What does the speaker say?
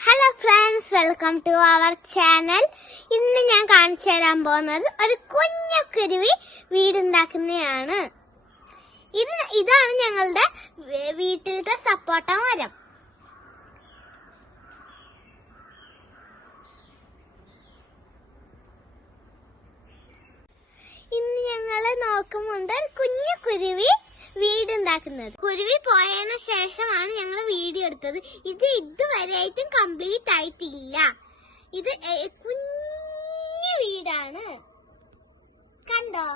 Hello friends, welcome to our channel. ഇന്ന് ഞാൻ കാണിച്ചു തരാൻ പോകുന്നത് ഒരു കുഞ്ഞക്കുരുവി വീടുണ്ടാക്കുന്നതാണ്. ഇതാണ് ഞങ്ങളുടെ വീട്ടിലത്തെ സപ്പോട്ട മരം. ഇന്ന് ഞങ്ങള് നോക്കുന്നുണ്ട് കുഞ്ഞക്കുരുവി വീടുണ്ടാക്കുന്നത്. കുരുവി പോയതിനു ശേഷമാണ് ഞങ്ങൾ വീഡിയോ എടുത്തത്. ഇതുവരെയായിട്ടും കംപ്ലീറ്റ് ആയിട്ടില്ല. ഇത് കുഞ്ഞു വീടാണ്, കണ്ടോ?